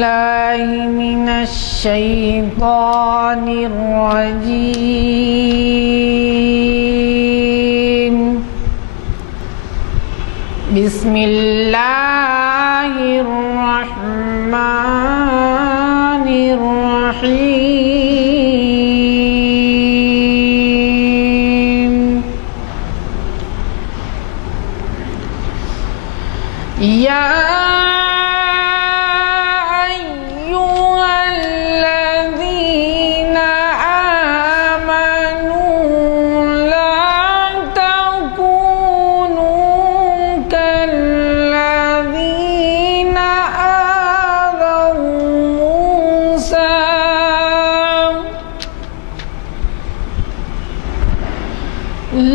بالله من الشيطان الرجيم. بسم الله الرحمن الرحيم. يا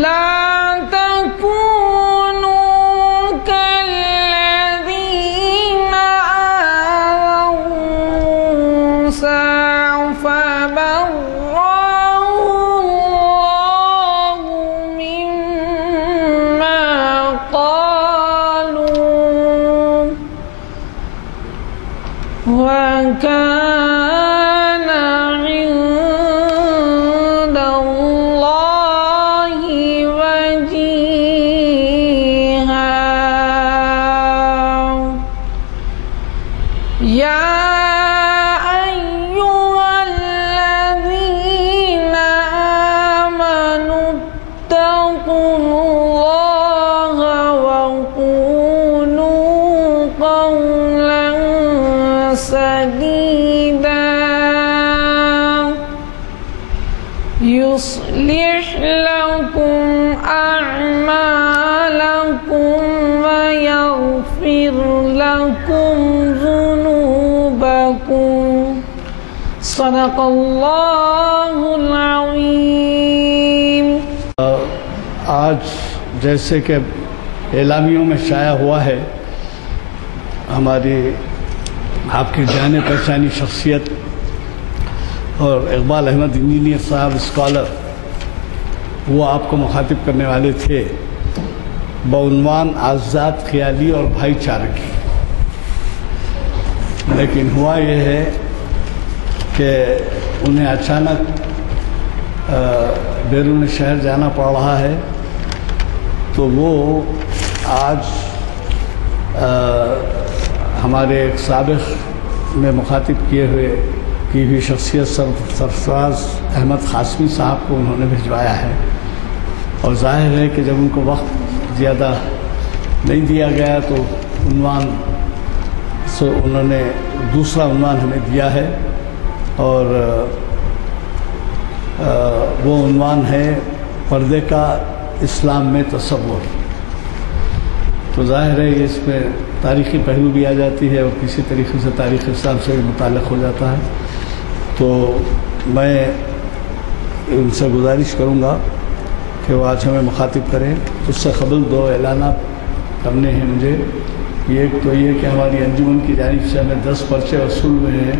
لا تكونوا كالذين آذوا موسى فبرأه الله مما قالوا وكان عند الله يا أيها الذين آمنوا اتقوا الله وقولوا قولا سديدا يصلح لكم أعمالكم ويغفر لكم صدق اللہ العظیم. آج جیسے کہ اعلامیوں میں شائع ہوا ہے، ہماری آپ کی جانے پہچانی شخصیت اور اقبال احمد انجینئر صاحب اسکالر وہ آپ کو مخاطب کرنے والے تھے بعنوان آزاد خیالی اور بھائی چارگی. لیکن ہوا یہ ہے کہ انہیں اچانک بیرون شہر جانا پڑ رہا ہے، تو وہ آج ہمارے ایک سابق میں مخاطب کی ہوئی شخصیت سرفراز احمد قاسمی صاحب کو انہوں نے بھجوایا ہے. اور ظاہر ہے کہ جب ان کو وقت زیادہ نہیں دیا گیا تو انہوں نے دوسرا عنوان ہمیں دیا ہے، اور وہ عنوان ہے پردے کا اسلام میں تصور. تو ظاہر ہے اس میں تاریخی پہلو بھی آ جاتی ہے اور کسی طریقے سے تاریخ اسلام سے متعلق ہو جاتا ہے. تو میں ان سے گزارش کروں گا کہ وہ آج ہمیں مخاطب کریں. اس سے قبل دو اعلانات کرنے ہیں مجھے. ایک تو یہ کہ ہماری انجمن کی جانب سے ہمیں 10 پرچے وصول ہوئے ہیں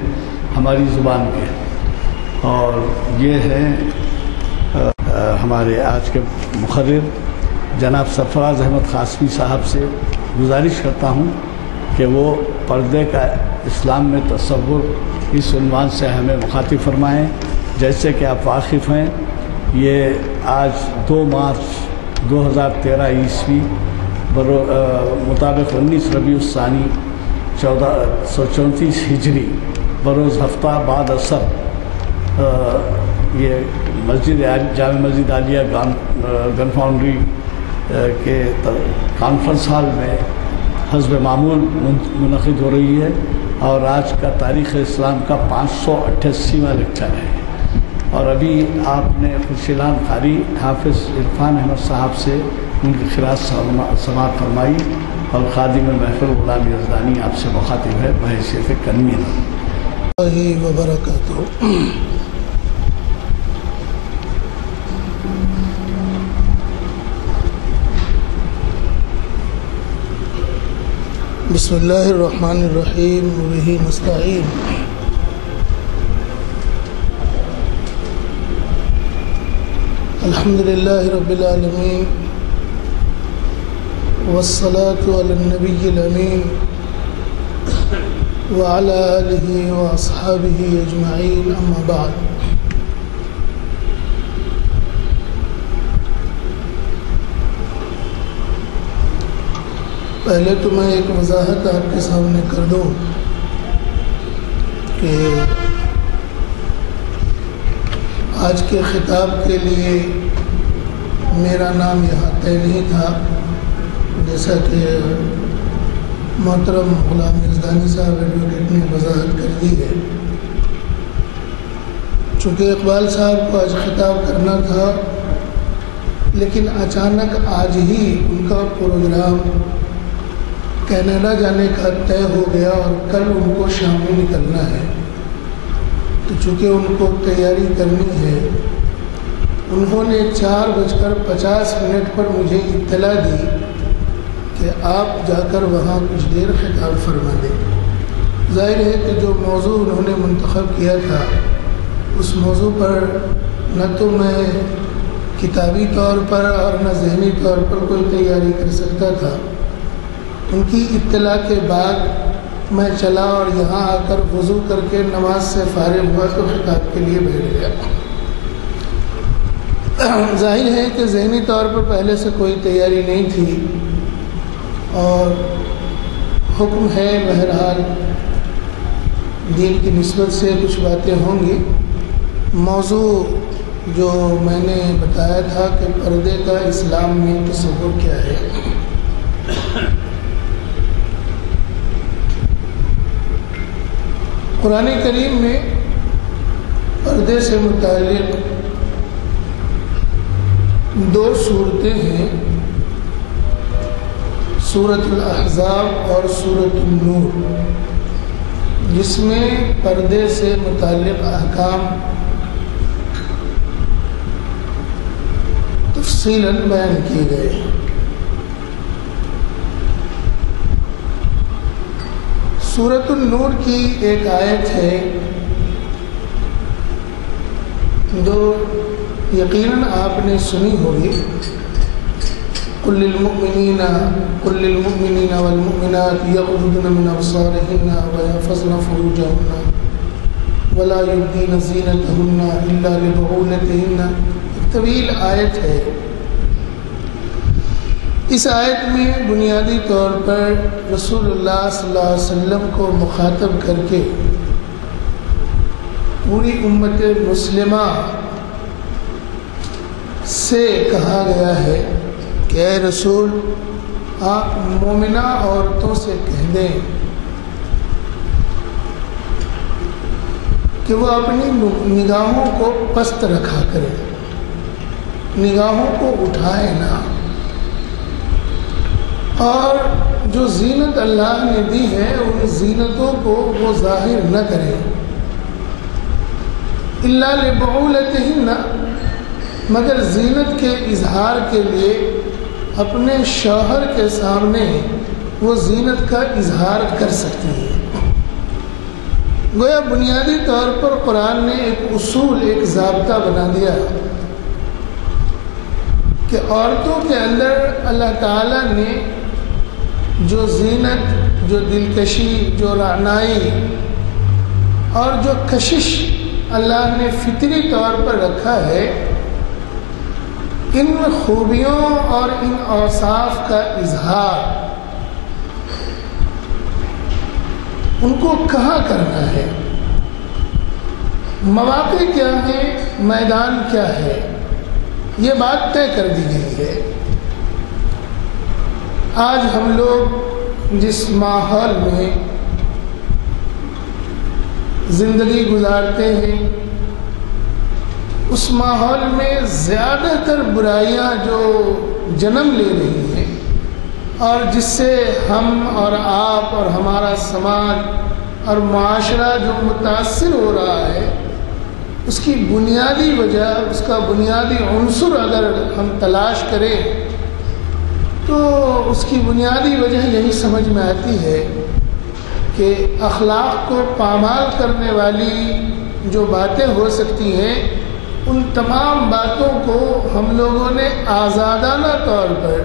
ہماری زبان کے، اور یہ ہے ہمارے آج کے مقرر جناب سرفراز احمد قاسمی صاحب سے گزارش کرتا ہوں کہ وہ پردے کا اسلام میں تصور اس عنوان سے ہمیں مخاطب فرمائیں. جیسے کہ آپ واقف ہیں، یہ آج 2 مارچ 2013 عیسوی مطابق 19 ربیع الثانی 1434 ہجری بروز ہفتہ بعد عصر یہ جامع مسجد عالیہ گن فاؤنڈری کے کانفرنس ہال میں حسب معمول منعقد ہو رہی ہے، اور آج کا تاریخ اسلام کا 588واں لیکچر ہے. اور ابھی آپ نے خورشیلان قاری حافظ عرفان احمد صاحب سے ان کی خراج سماعت فرمائی، اور خادم محفل غلام یزدانی آپ سے مخاطب ہے بحیثیت کنوینر. وبرکاتہ. بسم اللہ الرحمن الرحیم وبہ نستعین. الحمدللہ رب العالمین والصلاة علی النبی الامین وعلى آله وأصحابه أجمعين أما بعد پہلے تو میں ایک وضاحت آپ کے سامنے کر دوں کہ آج کے خطاب کے لیے میرا نام یہاں طے نہیں تھا، جیسا کہ محترم غلام یزدانی صاحب ایڈوکیٹ نے وضاحت کر دی ہے۔ چونکہ اقبال صاحب کو آج خطاب کرنا تھا، لیکن اچانک آج ہی ان کا پروگرام کینیڈا جانے کا طے ہو گیا اور کل ان کو شام میں نکلنا ہے، تو چونکہ ان کو تیاری کرنی ہے، انہوں نے 4:50 پر مجھے اطلاع دی کہ آپ جا کر وہاں کچھ دیر خطاب فرما دیں۔ ظاہر ہے کہ جو موضوع انہوں نے منتخب کیا تھا اس موضوع پر نہ تو میں کتابی طور پر اور نہ ذہنی طور پر کوئی تیاری کر سکتا تھا۔ ان کی اطلاع کے بعد میں چلا اور یہاں آ کر وضو کر کے نماز سے فارغ ہوا تو خطاب کے لیے بیٹھ گیا۔ ظاہر ہے کہ ذہنی طور پر پہلے سے کوئی تیاری نہیں تھی، اور حکم ہے بہرحال دین کی نسبت سے کچھ باتیں ہوں گی۔ موضوع جو میں نے بتایا تھا کہ پردے کا اسلام میں تصور کیا ہے۔ قرآن کریم میں پردے سے متعلق 2 صورتیں ہیں، سورۃ الاحزاب اور سورۃ النور، جس میں پردے سے متعلق احکام تفصیلاً بیان کیے گئے ہیں۔ سورۃ النور کی ایک آیت ہے جو یقیناً آپ نے سنی ہوگی، قل للمؤمنین والمؤمنات یغضضن من ابصارہن ویحفظن فروجہن ولا یبدین زینتہن الا لبعولتہن۔ ایک طویل آیت ہے۔ اس آیت میں بنیادی طور پر رسول اللہ صلی اللہ علیہ وسلم کو مخاطب کر کے پوری امت مسلمہ سے کہا گیا ہے کہ اے رسول، آپ مومنہ عورتوں سے کہہ دیں کہ وہ اپنی نگاہوں کو پست رکھا کریں، نگاہوں کو اٹھائے نہ، اور جو زینت اللہ نے دی ہے ان زینتوں کو وہ ظاہر نہ کریں، الا لبعولتہن، مگر زینت کے اظہار کے لیے اپنے شوہر کے سامنے وہ زینت کا اظہار کر سکتی ہیں۔ گویا بنیادی طور پر قرآن نے ایک اصول، ایک ضابطہ بنا دیا کہ عورتوں کے اندر اللہ تعالیٰ نے جو زینت، جو دلکشی، جو رعنائی اور جو کشش اللہ نے فطری طور پر رکھا ہے، ان خوبیوں اور ان اوصاف کا اظہار ان کو کہاں کرنا ہے، مواقع کیا ہیں، میدان کیا ہے، یہ بات طے کر دی گئی ہے۔ آج ہم لوگ جس ماحول میں زندگی گزارتے ہیں اس ماحول میں زیادہ تر برائیاں جو جنم لے رہی ہیں اور جس سے ہم اور آپ اور ہمارا سماج اور معاشرہ جو متاثر ہو رہا ہے، اس کی بنیادی وجہ، اس کا بنیادی عنصر اگر ہم تلاش کریں تو اس کی بنیادی وجہ یہی سمجھ میں آتی ہے کہ اخلاق کو پامال کرنے والی جو باتیں ہو سکتی ہیں، ان تمام باتوں کو ہم لوگوں نے آزادانہ طور پر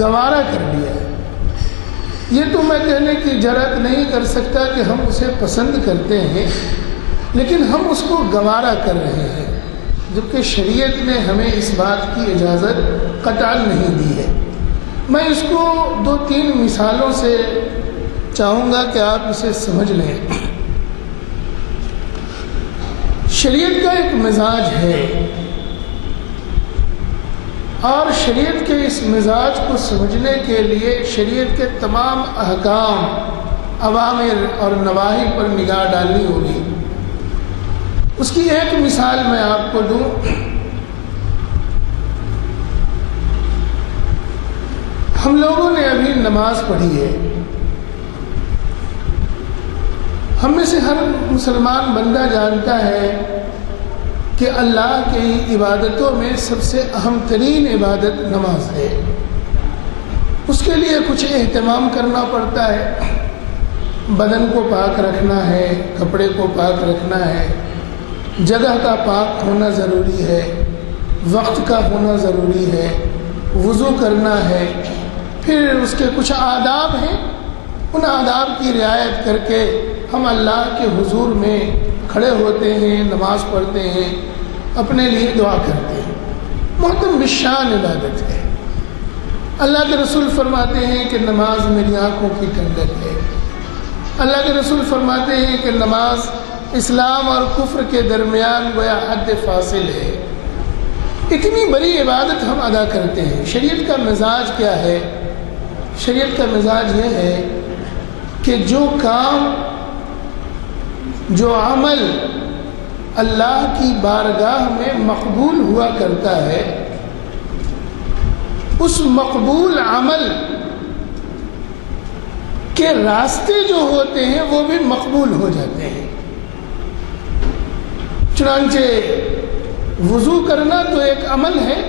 گوارا کر لیا ہے۔ یہ تو میں کہنے کی جرأت نہیں کر سکتا کہ ہم اسے پسند کرتے ہیں، لیکن ہم اس کو گوارا کر رہے ہیں، جبکہ شریعت نے ہمیں اس بات کی اجازت قطعاً نہیں دی ہے۔ میں اس کو 2-3 مثالوں سے چاہوں گا کہ آپ اسے سمجھ لیں۔ شریعت کا ایک مزاج ہے، اور شریعت کے اس مزاج کو سمجھنے کے لیے شریعت کے تمام احکام، اوامر اور نواہی پر نگاہ ڈالنی ہوگی۔ اس کی ایک مثال میں آپ کو دوں۔ ہم لوگوں نے ابھی نماز پڑھی ہے۔ ہم میں سے ہر مسلمان بندہ جانتا ہے کہ اللہ کی عبادتوں میں سب سے اہم ترین عبادت نماز ہے۔ اس کے لیے کچھ اہتمام کرنا پڑتا ہے، بدن کو پاک رکھنا ہے، کپڑے کو پاک رکھنا ہے، جگہ کا پاک ہونا ضروری ہے، وقت کا ہونا ضروری ہے، وضو کرنا ہے، پھر اس کے کچھ آداب ہیں، ان آداب کی رعایت کر کے ہم اللہ کے حضور میں کھڑے ہوتے ہیں، نماز پڑھتے ہیں، اپنے لیے دعا کرتے ہیں۔ محترم بالشان عبادت ہے۔ اللہ کے رسول فرماتے ہیں کہ نماز میری آنکھوں کی ٹھنڈک ہے۔ اللہ کے رسول فرماتے ہیں کہ نماز اسلام اور کفر کے درمیان گویا حد فاصل ہے۔ اتنی بڑی عبادت ہم ادا کرتے ہیں۔ شریعت کا مزاج کیا ہے؟ شریعت کا مزاج یہ ہے کہ جو کام، جو عمل اللہ کی بارگاہ میں مقبول ہوا کرتا ہے، اس مقبول عمل کے راستے جو ہوتے ہیں وہ بھی مقبول ہو جاتے ہیں۔ چنانچہ وضو کرنا تو ایک عمل ہے،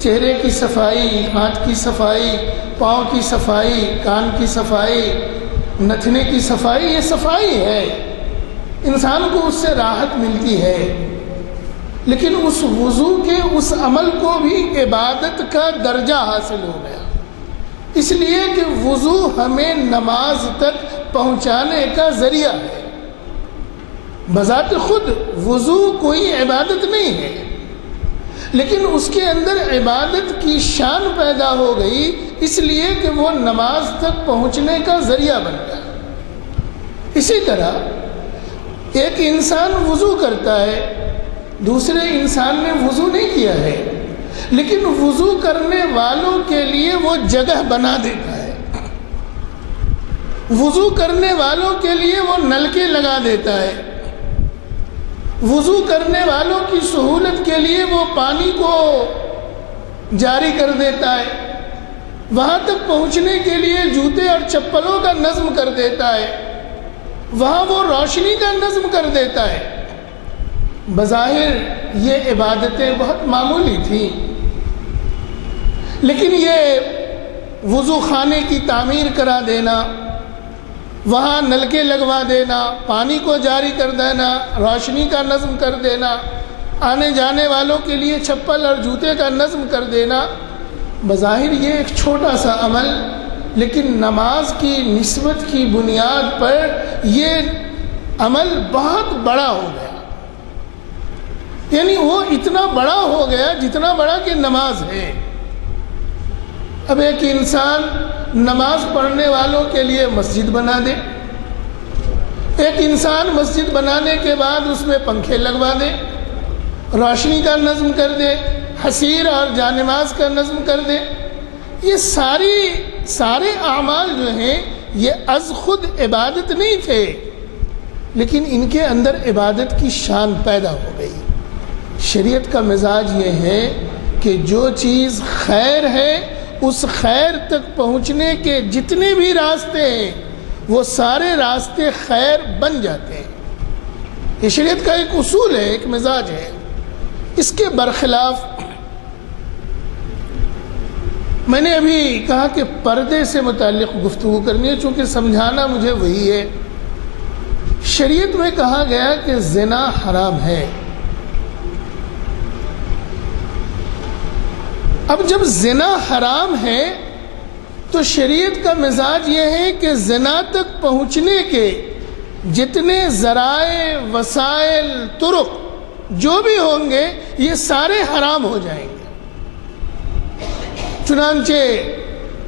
چہرے کی صفائی، ہاتھ کی صفائی، پاؤں کی صفائی، کان کی صفائی، نتھنے کی صفائی، یہ صفائی ہے، انسان کو اس سے راحت ملتی ہے۔ لیکن اس وضو کے اس عمل کو بھی عبادت کا درجہ حاصل ہو گیا، اس لیے کہ وضو ہمیں نماز تک پہنچانے کا ذریعہ ہے۔ بذات خود وضو کوئی عبادت نہیں ہے، لیکن اس کے اندر عبادت کی شان پیدا ہو گئی اس لیے کہ وہ نماز تک پہنچنے کا ذریعہ بن گیا۔ اسی طرح ایک انسان وضو کرتا ہے، دوسرے انسان نے وضو نہیں کیا ہے، لیکن وضو کرنے والوں کے لیے وہ جگہ بنا دیتا ہے، وضو کرنے والوں کے لیے وہ نلکے لگا دیتا ہے، وضو کرنے والوں کی سہولت کے لیے وہ پانی کو جاری کر دیتا ہے، وہاں تک پہنچنے کے لیے جوتے اور چپلوں کا نظم کر دیتا ہے، وہاں وہ روشنی کا نظم کر دیتا ہے۔ بظاہر یہ عبادتیں بہت معمولی تھیں، لیکن یہ وضو خانے کی تعمیر کرا دینا، وہاں نلکے لگوا دینا، پانی کو جاری کر دینا، روشنی کا نظم کر دینا، آنے جانے والوں کے لیے چپل اور جوتے کا نظم کر دینا، بظاہر یہ ایک چھوٹا سا عمل، لیکن نماز کی نسبت کی بنیاد پر یہ عمل بہت بڑا ہو گیا، یعنی وہ اتنا بڑا ہو گیا جتنا بڑا کہ نماز ہے۔ اب ایک انسان نماز پڑھنے والوں کے لیے مسجد بنا دے، ایک انسان مسجد بنانے کے بعد اس میں پنکھے لگوا دے، روشنی کا نظم کر دے، حسیر اور جانماز کا نظم کر دے، یہ سارے اعمال جو ہیں یہ از خود عبادت نہیں تھے، لیکن ان کے اندر عبادت کی شان پیدا ہو گئی۔ شریعت کا مزاج یہ ہے کہ جو چیز خیر ہے اس خیر تک پہنچنے کے جتنے بھی راستے ہیں وہ سارے راستے خیر بن جاتے ہیں۔ یہ شریعت کا ایک اصول ہے، ایک مزاج ہے۔ اس کے برخلاف میں نے ابھی کہا کہ پردے سے متعلق گفتگو کرنی ہے، چونکہ سمجھانا مجھے وہی ہے۔ شریعت میں کہا گیا کہ زنا حرام ہے۔ اب جب زنا حرام ہے تو شریعت کا مزاج یہ ہے کہ زنا تک پہنچنے کے جتنے ذرائع، وسائل، طرق جو بھی ہوں گے یہ سارے حرام ہو جائیں گے۔ چنانچہ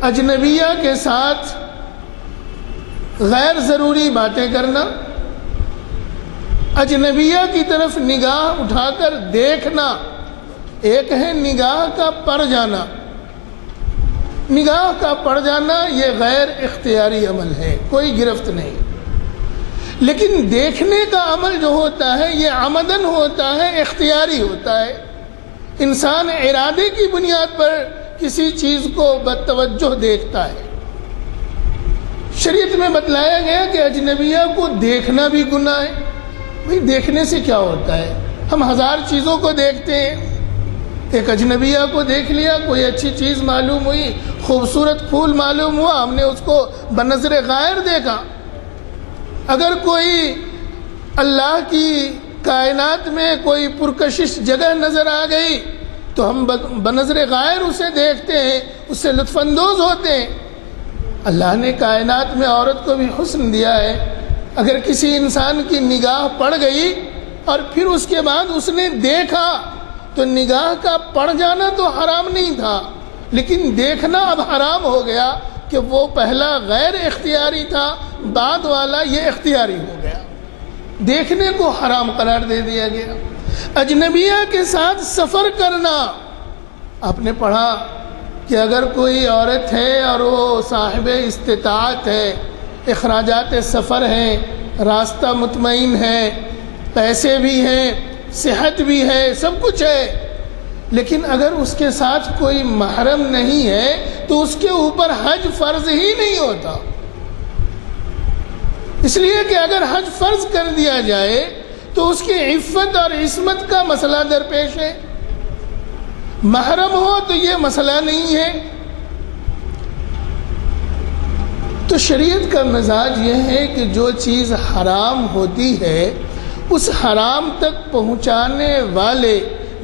اجنبیہ کے ساتھ غیر ضروری باتیں کرنا، اجنبیہ کی طرف نگاہ اٹھا کر دیکھنا، ایک ہے نگاہ کا پڑ جانا۔ نگاہ کا پڑ جانا یہ غیر اختیاری عمل ہے، کوئی گرفت نہیں، لیکن دیکھنے کا عمل جو ہوتا ہے یہ عمدن ہوتا ہے، اختیاری ہوتا ہے۔ انسان ارادے کی بنیاد پر کسی چیز کو بتوجہ دیکھتا ہے۔ شریعت میں بتلایا گیا کہ اجنبیہ کو دیکھنا بھی گناہ ہے۔ بھئی دیکھنے سے کیا ہوتا ہے؟ ہم ہزار چیزوں کو دیکھتے ہیں، ایک اجنبیہ کو دیکھ لیا، کوئی اچھی چیز معلوم ہوئی، خوبصورت پھول معلوم ہوا، ہم نے اس کو بنظر غائر دیکھا۔ اگر کوئی اللہ کی کائنات میں کوئی پرکشش جگہ نظر آ گئی تو ہم بنظر غائر اسے دیکھتے ہیں، اس سے لطف اندوز ہوتے ہیں۔ اللہ نے کائنات میں عورت کو بھی حسن دیا ہے۔ اگر کسی انسان کی نگاہ پڑ گئی اور پھر اس کے بعد اس نے دیکھا تو نگاہ کا پڑ جانا تو حرام نہیں تھا، لیکن دیکھنا اب حرام ہو گیا کہ وہ پہلا غیر اختیاری تھا، بعد والا یہ اختیاری ہو گیا، دیکھنے کو حرام قرار دے دیا گیا۔ اجنبیہ کے ساتھ سفر کرنا، آپ نے پڑھا کہ اگر کوئی عورت ہے اور وہ صاحب استطاعت ہے، اخراجات سفر ہیں، راستہ مطمئن ہے، پیسے بھی ہیں، صحت بھی ہے، سب کچھ ہے، لیکن اگر اس کے ساتھ کوئی محرم نہیں ہے تو اس کے اوپر حج فرض ہی نہیں ہوتا۔ اس لیے کہ اگر حج فرض کر دیا جائے تو اس کی عفت اور عصمت کا مسئلہ درپیش ہے، محرم ہو تو یہ مسئلہ نہیں ہے۔ تو شریعت کا مزاج یہ ہے کہ جو چیز حرام ہوتی ہے اس حرام تک پہنچانے والے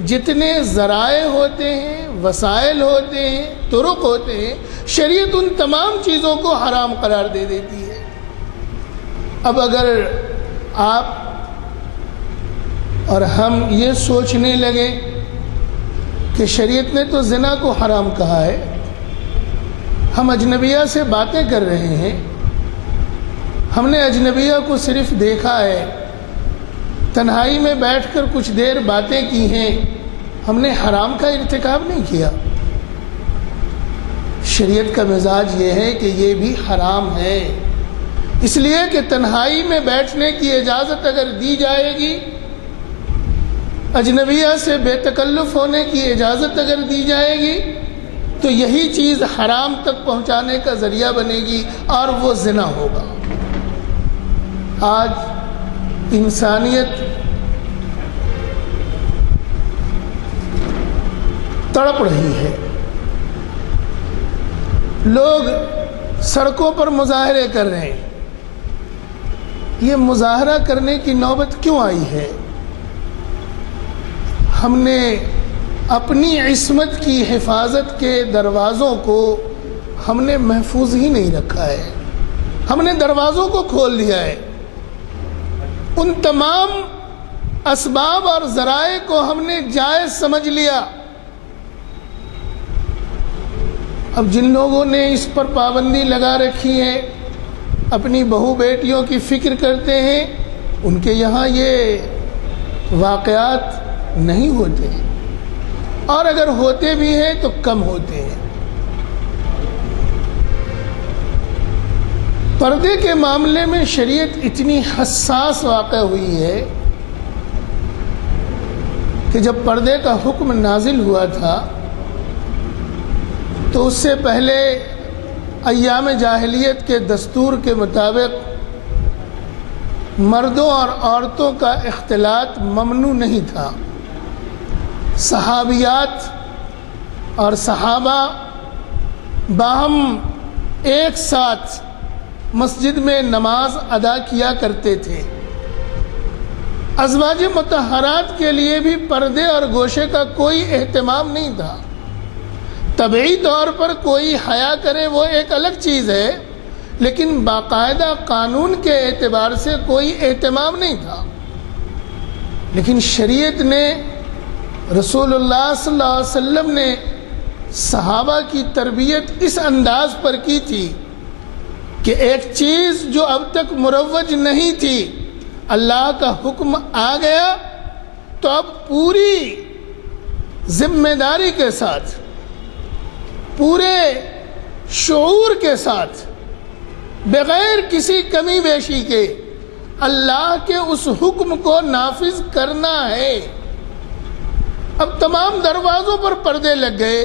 جتنے ذرائع ہوتے ہیں، وسائل ہوتے ہیں، طرق ہوتے ہیں، شریعت ان تمام چیزوں کو حرام قرار دے دیتی ہے۔ اب اگر آپ اور ہم یہ سوچنے لگے کہ شریعت نے تو زنا کو حرام کہا ہے، ہم اجنبیہ سے باتیں کر رہے ہیں، ہم نے اجنبیہ کو صرف دیکھا ہے، تنہائی میں بیٹھ کر کچھ دیر باتیں کی ہیں، ہم نے حرام کا ارتکاب نہیں کیا۔ شریعت کا مزاج یہ ہے کہ یہ بھی حرام ہے، اس لیے کہ تنہائی میں بیٹھنے کی اجازت اگر دی جائے گی، اجنبیہ سے بے تکلف ہونے کی اجازت اگر دی جائے گی تو یہی چیز حرام تک پہنچانے کا ذریعہ بنے گی اور وہ زنا ہوگا۔ آج انسانیت تڑپ رہی ہے، لوگ سڑکوں پر مظاہرے کر رہے ہیں۔ یہ مظاہرہ کرنے کی نوبت کیوں آئی ہے؟ ہم نے اپنی عصمت کی حفاظت کے دروازوں کو ہم نے محفوظ ہی نہیں رکھا ہے، ہم نے دروازوں کو کھول دیا ہے، ان تمام اسباب اور ذرائع کو ہم نے جائز سمجھ لیا۔ اب جن لوگوں نے اس پر پابندی لگا رکھی ہے، اپنی بہو بیٹیوں کی فکر کرتے ہیں، ان کے یہاں یہ واقعات نہیں ہوتے ہیں، اور اگر ہوتے بھی ہیں تو کم ہوتے ہیں۔ پردے کے معاملے میں شریعت اتنی حساس واقع ہوئی ہے کہ جب پردے کا حکم نازل ہوا تھا تو اس سے پہلے ایام جاہلیت کے دستور کے مطابق مردوں اور عورتوں کا اختلاط ممنوع نہیں تھا۔ صحابیات اور صحابہ باہم ایک ساتھ مسجد میں نماز ادا کیا کرتے تھے۔ ازواج مطہرات کے لیے بھی پردے اور گوشے کا کوئی اہتمام نہیں تھا۔ طبعی طور پر کوئی حیا کرے وہ ایک الگ چیز ہے، لیکن باقاعدہ قانون کے اعتبار سے کوئی اہتمام نہیں تھا۔ لیکن شریعت نے، رسول اللہ صلی اللہ علیہ وسلم نے صحابہ کی تربیت اس انداز پر کی تھی کہ ایک چیز جو اب تک مروج نہیں تھی، اللہ کا حکم آ گیا تو اب پوری ذمہ داری کے ساتھ، پورے شعور کے ساتھ، بغیر کسی کمی بیشی کے اللہ کے اس حکم کو نافذ کرنا ہے۔ اب تمام دروازوں پر پردے لگ گئے،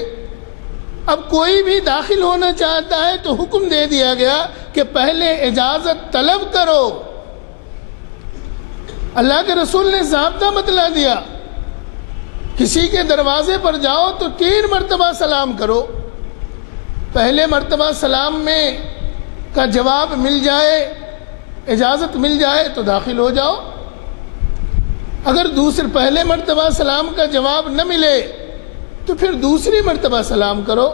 اب کوئی بھی داخل ہونا چاہتا ہے تو حکم دے دیا گیا کہ پہلے اجازت طلب کرو۔ اللہ کے رسول نے ضابطہ بتلا دیا، کسی کے دروازے پر جاؤ تو 3 مرتبہ سلام کرو، پہلے مرتبہ سلام میں کا جواب مل جائے، اجازت مل جائے تو داخل ہو جاؤ، اگر پہلے مرتبہ سلام کا جواب نہ ملے تو پھر دوسری مرتبہ سلام کرو،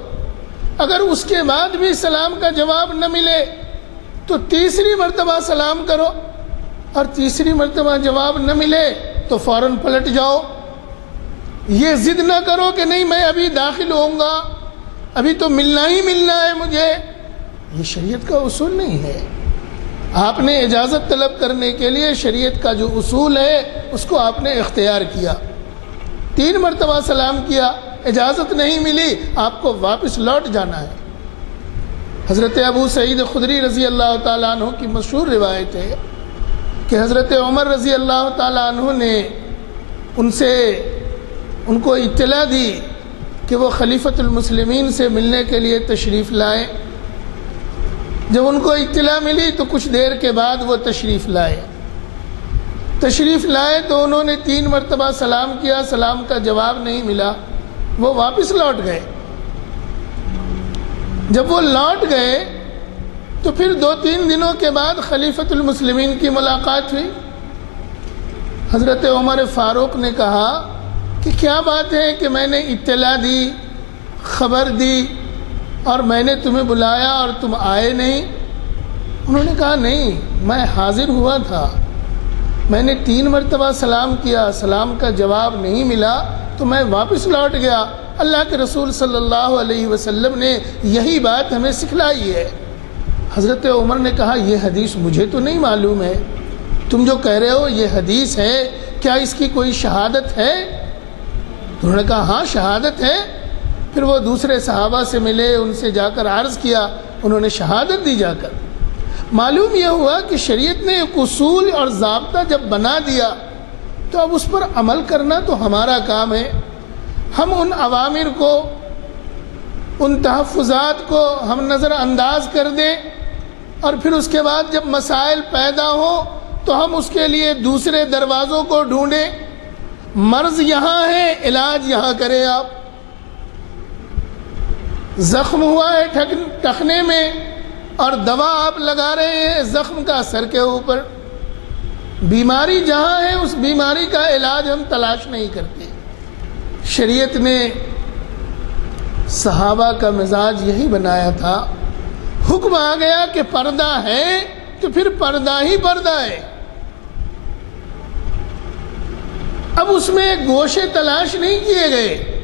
اگر اس کے بعد بھی سلام کا جواب نہ ملے تو تیسری مرتبہ سلام کرو، اور تیسری مرتبہ جواب نہ ملے تو فوراً پلٹ جاؤ۔ یہ ضد نہ کرو کہ نہیں میں ابھی داخل ہوں گا، ابھی تو ملنا ہی ملنا ہے مجھے، یہ شریعت کا اصول نہیں ہے۔ آپ نے اجازت طلب کرنے کے لیے شریعت کا جو اصول ہے اس کو آپ نے اختیار کیا، 3 مرتبہ سلام کیا، اجازت نہیں ملی، آپ کو واپس لوٹ جانا ہے۔ حضرت ابو سعید خدری رضی اللہ تعالیٰ عنہ کی مشہور روایت ہے کہ حضرت عمر رضی اللہ تعالیٰ عنہ نے ان کو اطلاع دی کہ وہ خلیفۃ المسلمین سے ملنے کے لیے تشریف لائیں۔ جب ان کو اطلاع ملی تو کچھ دیر کے بعد وہ تشریف لائے تو انہوں نے 3 مرتبہ سلام کیا، سلام کا جواب نہیں ملا، وہ واپس لوٹ گئے۔ جب وہ لوٹ گئے تو پھر 2-3 دنوں کے بعد خلیفۃ المسلمین کی ملاقات ہوئی۔ حضرت عمر فاروق نے کہا کہ کیا بات ہے کہ میں نے اطلاع دی، خبر دی اور میں نے تمہیں بلایا اور تم آئے نہیں؟ انہوں نے کہا نہیں، میں حاضر ہوا تھا، میں نے 3 مرتبہ سلام کیا، سلام کا جواب نہیں ملا تو میں واپس لوٹ گیا۔ اللہ کے رسول صلی اللہ علیہ وسلم نے یہی بات ہمیں سکھلائی ہے۔ حضرت عمر نے کہا یہ حدیث مجھے تو نہیں معلوم ہے، تم جو کہہ رہے ہو یہ حدیث ہے، کیا اس کی کوئی شہادت ہے؟ انہوں نے کہا ہاں شہادت ہے۔ پھر وہ دوسرے صحابہ سے ملے، ان سے جا کر عرض کیا، انہوں نے شہادت دی جا کر۔ معلوم یہ ہوا کہ شریعت نے ایک اصول اور ضابطہ جب بنا دیا تو اب اس پر عمل کرنا تو ہمارا کام ہے۔ ہم ان اوامر کو، ان تحفظات کو ہم نظر انداز کر دیں اور پھر اس کے بعد جب مسائل پیدا ہوں تو ہم اس کے لیے دوسرے دروازوں کو ڈھونڈیں۔ مرض یہاں ہے، علاج یہاں کریں۔ آپ زخم ہوا ہے ٹخنے میں اور دوا آپ لگا رہے ہیں زخم کا سر کے اوپر، بیماری جہاں ہے اس بیماری کا علاج ہم تلاش نہیں کرتے۔ شریعت نے صحابہ کا مزاج یہی بنایا تھا، حکم آ گیا کہ پردہ ہے تو پھر پردہ ہی پردہ ہے۔ اب اس میں گوشے تلاش نہیں کیے گئے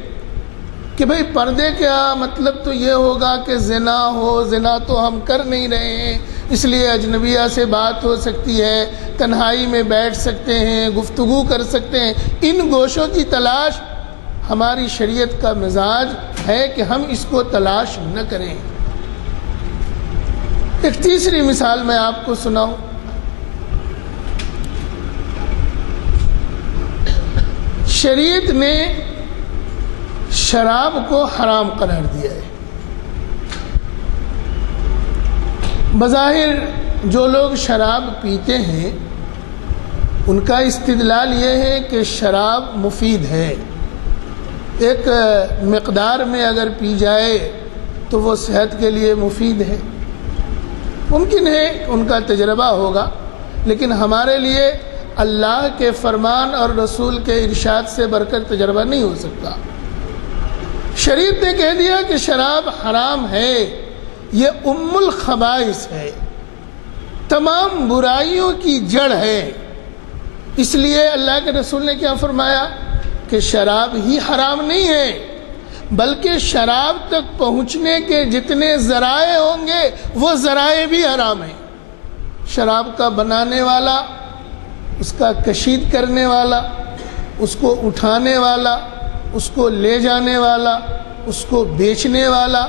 کہ بھئی پردے کا مطلب تو یہ ہوگا کہ زنا ہو، زنا تو ہم کر نہیں رہے ہیں اس لیے اجنبیہ سے بات ہو سکتی ہے، تنہائی میں بیٹھ سکتے ہیں، گفتگو کر سکتے ہیں۔ ان گوشوں کی تلاش ہماری شریعت کا مزاج ہے کہ ہم اس کو تلاش نہ کریں۔ ایک تیسری مثال میں آپ کو سناؤں۔ شریعت نے شراب کو حرام قرار دیا ہے۔ بظاہر جو لوگ شراب پیتے ہیں ان کا استدلال یہ ہے کہ شراب مفید ہے، ایک مقدار میں اگر پی جائے تو وہ صحت کے لیے مفید ہے۔ ممکن ہے ان کا تجربہ ہوگا، لیکن ہمارے لیے اللہ کے فرمان اور رسول کے ارشاد سے بڑھ کر تجربہ نہیں ہو سکتا۔ شریعت نے کہہ دیا کہ شراب حرام ہے، یہ ام الخبائث ہے، تمام برائیوں کی جڑ ہے۔ اس لیے اللہ کے رسول نے کیا فرمایا کہ شراب ہی حرام نہیں ہے، بلکہ شراب تک پہنچنے کے جتنے ذرائع ہوں گے وہ ذرائع بھی حرام ہیں۔ شراب کا بنانے والا، اس کا کشید کرنے والا، اس کو اٹھانے والا، اس کو لے جانے والا، اس کو بیچنے والا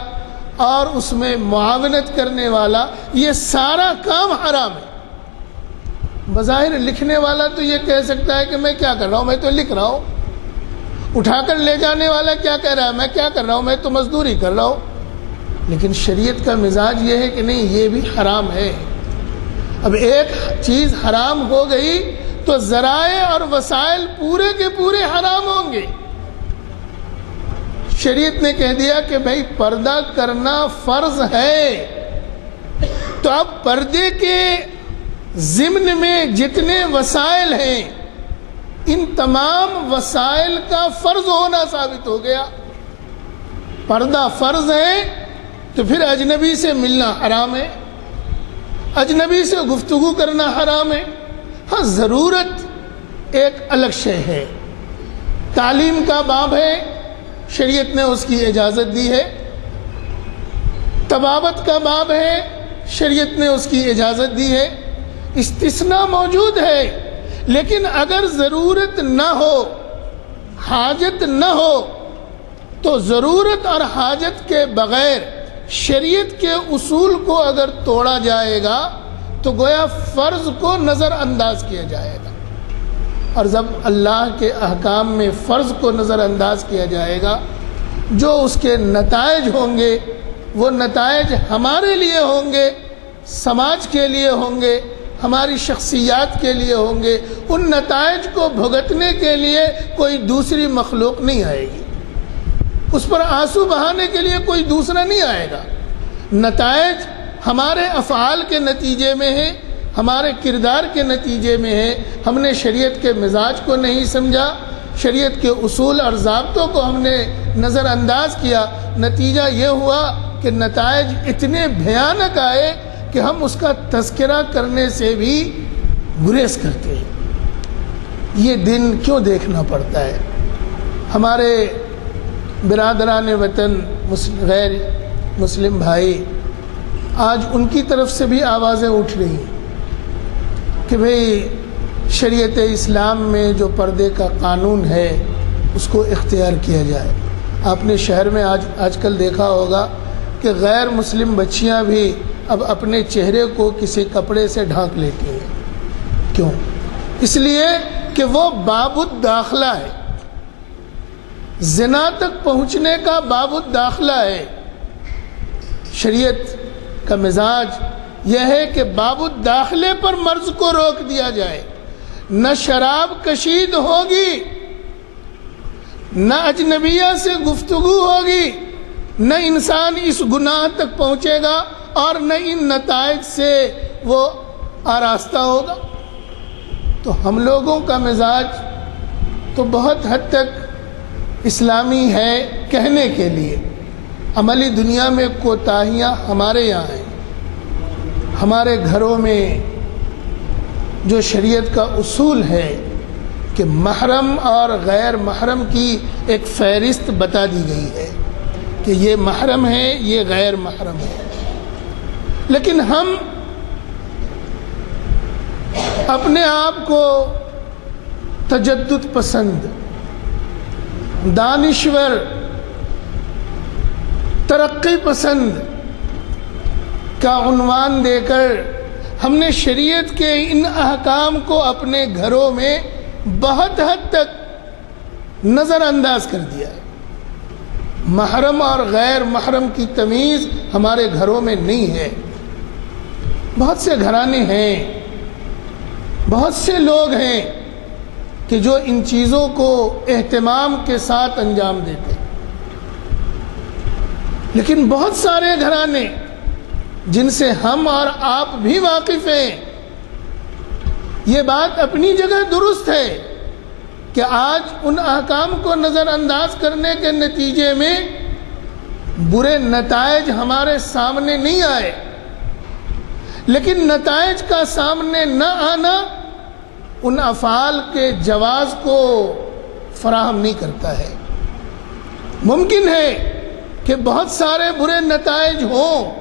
اور اس میں معاونت کرنے والا، یہ سارا کام حرام ہے۔ بظاہر لکھنے والا تو یہ کہہ سکتا ہے کہ میں کیا کر رہا ہوں، میں تو لکھ رہا ہوں۔ اٹھا کر لے جانے والا کیا کہہ رہا ہے، میں کیا کر رہا ہوں، میں تو مزدوری کر رہا ہوں۔ لیکن شریعت کا مزاج یہ ہے کہ نہیں، یہ بھی حرام ہے۔ اب ایک چیز حرام ہو گئی تو ذرائع اور وسائل پورے کے پورے حرام ہوں گے۔ شریعت نے کہہ دیا کہ بھائی پردہ کرنا فرض ہے، تو اب پردے کے ضمن میں جتنے وسائل ہیں ان تمام وسائل کا فرض ہونا ثابت ہو گیا۔ پردہ فرض ہے تو پھر اجنبی سے ملنا حرام ہے، اجنبی سے گفتگو کرنا حرام ہے۔ ہاں ضرورت ایک الگ شے ہے۔ تعلیم کا باب ہے، شریعت نے اس کی اجازت دی ہے۔ طبابت کا باب ہے، شریعت نے اس کی اجازت دی ہے۔ استثناء موجود ہے، لیکن اگر ضرورت نہ ہو، حاجت نہ ہو، تو ضرورت اور حاجت کے بغیر شریعت کے اصول کو اگر توڑا جائے گا تو گویا فرض کو نظر انداز کیا جائے گا، اور جب اللہ کے احکام میں فرض کو نظر انداز کیا جائے گا، جو اس کے نتائج ہوں گے وہ نتائج ہمارے لیے ہوں گے، سماج کے لیے ہوں گے، ہماری شخصیات کے لیے ہوں گے۔ ان نتائج کو بھگتنے کے لیے کوئی دوسری مخلوق نہیں آئے گی، اس پر آنسو بہانے کے لیے کوئی دوسرا نہیں آئے گا۔ نتائج ہمارے افعال کے نتیجے میں ہے، ہمارے کردار کے نتیجے میں ہے۔ ہم نے شریعت کے مزاج کو نہیں سمجھا، شریعت کے اصول اور ضابطوں کو ہم نے نظر انداز کیا، نتیجہ یہ ہوا کہ نتائج اتنے بھیانک آئے کہ ہم اس کا تذکرہ کرنے سے بھی گریز کرتے ہیں۔ یہ دن کیوں دیکھنا پڑتا ہے؟ ہمارے برادران وطن غیر مسلم بھائی، آج ان کی طرف سے بھی آوازیں اٹھ رہی ہیں کہ بھئی شریعت اسلام میں جو پردے کا قانون ہے اس کو اختیار کیا جائے۔ آپ نے شہر میں آج کل دیکھا ہوگا کہ غیر مسلم بچیاں بھی اب اپنے چہرے کو کسی کپڑے سے ڈھانک لیتی ہیں۔ کیوں؟ اس لیے کہ وہ باب الداخلہ ہے، زنا تک پہنچنے کا باب الداخلہ ہے۔ شریعت کا مزاج یہ ہے کہ باب الداخلے پر مرض کو روک دیا جائے۔ نہ شراب کشید ہوگی، نہ اجنبیہ سے گفتگو ہوگی، نہ انسان اس گناہ تک پہنچے گا اور نہ ان نتائج سے وہ آراستہ ہوگا۔ تو ہم لوگوں کا مزاج تو بہت حد تک اسلامی ہے کہنے کے لیے، عملی دنیا میں کوتاہیاں ہمارے یہاں ہیں۔ ہمارے گھروں میں جو شریعت کا اصول ہے کہ محرم اور غیر محرم کی ایک فہرست بتا دی گئی ہے کہ یہ محرم ہے، یہ غیر محرم ہے، لیکن ہم اپنے آپ کو تجدد پسند، دانشور، ترقی پسند کا عنوان دے کر ہم نے شریعت کے ان احکام کو اپنے گھروں میں بہت حد تک نظر انداز کر دیا ہے۔ محرم اور غیر محرم کی تمیز ہمارے گھروں میں نہیں ہے۔ بہت سے گھرانے ہیں، بہت سے لوگ ہیں کہ جو ان چیزوں کو اہتمام کے ساتھ انجام دیتے ہیں، لیکن بہت سارے گھرانے جن سے ہم اور آپ بھی واقف ہیں، یہ بات اپنی جگہ درست ہے کہ آج ان احکام کو نظر انداز کرنے کے نتیجے میں برے نتائج ہمارے سامنے نہیں آئے، لیکن نتائج کا سامنے نہ آنا ان افعال کے جواز کو فراہم نہیں کرتا ہے۔ ممکن ہے کہ بہت سارے برے نتائج ہوں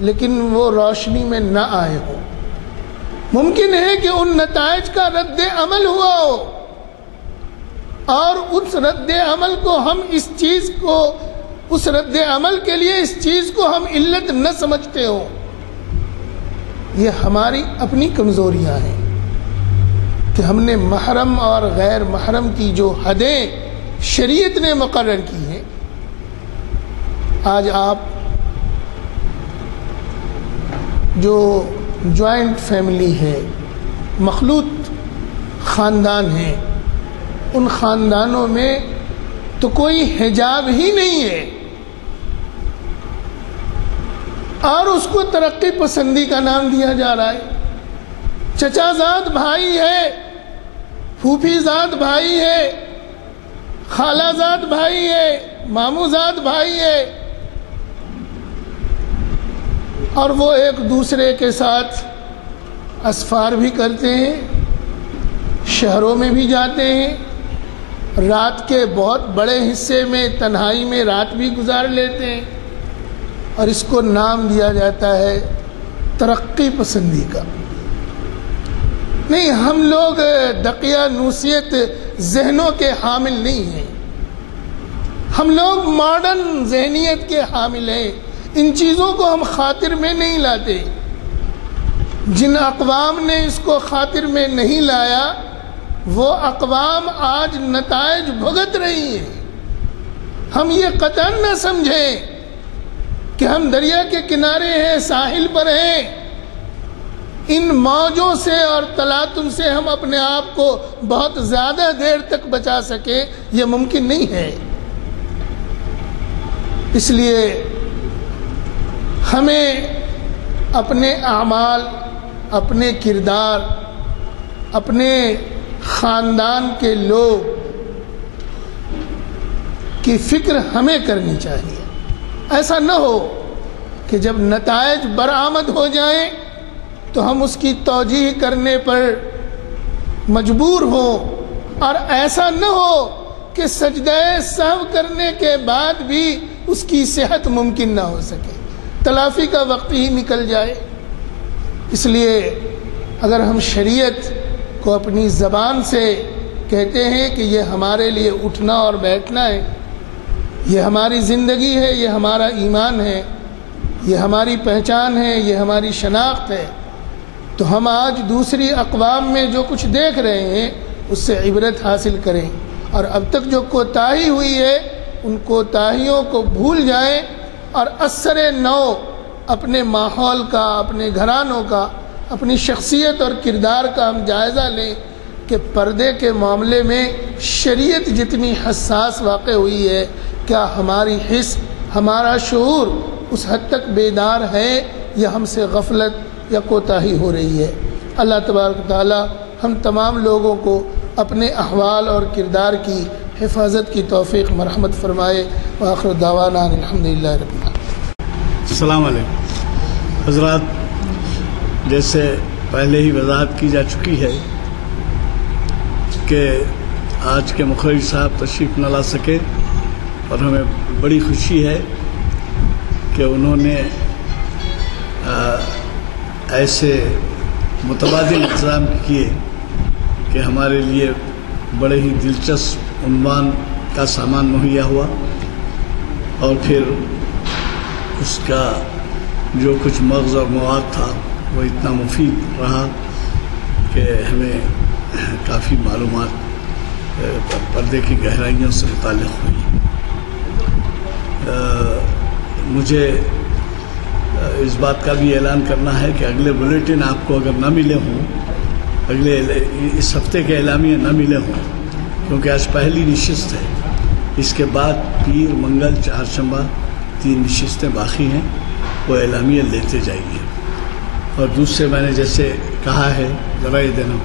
لیکن وہ روشنی میں نہ آئے ہوں، ممکن ہے کہ ان نتائج کا رد عمل ہوا ہو اور اس رد عمل کو ہم اس رد عمل کے لیے اس چیز کو ہم علت نہ سمجھتے ہوں۔ یہ ہماری اپنی کمزوریاں ہیں کہ ہم نے محرم اور غیر محرم کی جو حدیں شریعت نے مقرر کی ہیں، آج آپ جو جوائنٹ فیملی ہے، مخلوط خاندان ہیں، ان خاندانوں میں تو کوئی حجاب ہی نہیں ہے اور اس کو ترقی پسندی کا نام دیا جا رہا ہے۔ چچا زاد بھائی ہے، پھوپھی زاد بھائی ہے، خالہ زاد بھائی ہے، ماموں زاد بھائی ہے، اور وہ ایک دوسرے کے ساتھ اسفار بھی کرتے ہیں، شہروں میں بھی جاتے ہیں، رات کے بہت بڑے حصے میں تنہائی میں رات بھی گزار لیتے ہیں، اور اس کو نام دیا جاتا ہے ترقی پسندی کا۔ نہیں، ہم لوگ دقیانوسیت ذہنوں کے حامل نہیں ہیں، ہم لوگ ماڈرن ذہنیت کے حامل ہیں، ان چیزوں کو ہم خاطر میں نہیں لاتے۔ جن اقوام نے اس کو خاطر میں نہیں لایا وہ اقوام آج نتائج بھگت رہی ہیں۔ ہم یہ قطعاً نہ سمجھیں کہ ہم دریا کے کنارے ہیں، ساحل پر ہیں، ان موجوں سے اور تلاطم سے ہم اپنے آپ کو بہت زیادہ دیر تک بچا سکیں، یہ ممکن نہیں ہے۔ اس لیے ہمیں اپنے اعمال، اپنے کردار، اپنے خاندان کے لوگ کی فکر ہمیں کرنی چاہیے۔ ایسا نہ ہو کہ جب نتائج برآمد ہو جائیں تو ہم اس کی توجیہ کرنے پر مجبور ہوں، اور ایسا نہ ہو کہ سجدہ سہو کرنے کے بعد بھی اس کی صحت ممکن نہ ہو سکے، تلافی کا وقت ہی نکل جائے۔ اس لیے اگر ہم شریعت کو اپنی زبان سے کہتے ہیں کہ یہ ہمارے لیے اٹھنا اور بیٹھنا ہے، یہ ہماری زندگی ہے، یہ ہمارا ایمان ہے، یہ ہماری پہچان ہے، یہ ہماری شناخت ہے، تو ہم آج دوسری اقوام میں جو کچھ دیکھ رہے ہیں اس سے عبرت حاصل کریں، اور اب تک جو کوتاہی ہوئی ہے ان کوتاہیوں کو بھول جائیں، اور اثر نو اپنے ماحول کا، اپنے گھرانوں کا، اپنی شخصیت اور کردار کا ہم جائزہ لیں کہ پردے کے معاملے میں شریعت جتنی حساس واقع ہوئی ہے، کیا ہماری حس، ہمارا شعور اس حد تک بیدار ہے یا ہم سے غفلت یا کوتاہی ہو رہی ہے۔ اللہ تبارک و تعالی ہم تمام لوگوں کو اپنے احوال اور کردار کی حفاظت کی توفیق مرحمت فرمائے۔ وآخر دعوانا الحمدللہ رب العالمین۔ السلام علیکم حضرات، جیسے پہلے ہی وضاحت کی جا چکی ہے کہ آج کے مخرج صاحب تشریف نہ لا سکے، اور ہمیں بڑی خوشی ہے کہ انہوں نے ایسے متبادل انتظام کیے کہ ہمارے لیے بڑے ہی دلچسپ عنوان کا سامان مہیا ہوا، اور پھر اس کا جو کچھ مغز اور مواد تھا وہ اتنا مفید رہا کہ ہمیں کافی معلومات پردے کی گہرائیوں سے متعلق ہوئی۔ مجھے اس بات کا بھی اعلان کرنا ہے کہ اگلے بلیٹن آپ کو اگر نہ ملے ہوں، اس ہفتے کے اعلامیہ نہ ملے ہوں، کیونکہ آج پہلی نشست ہے، اس کے بعد پیر، منگل، چہارشنبہ 3 نشستیں باقی ہیں، وہ اعلامیہ لیتے جائیے۔ اور دوسرے میں نے جیسے کہا ہے ذرا یہ دینا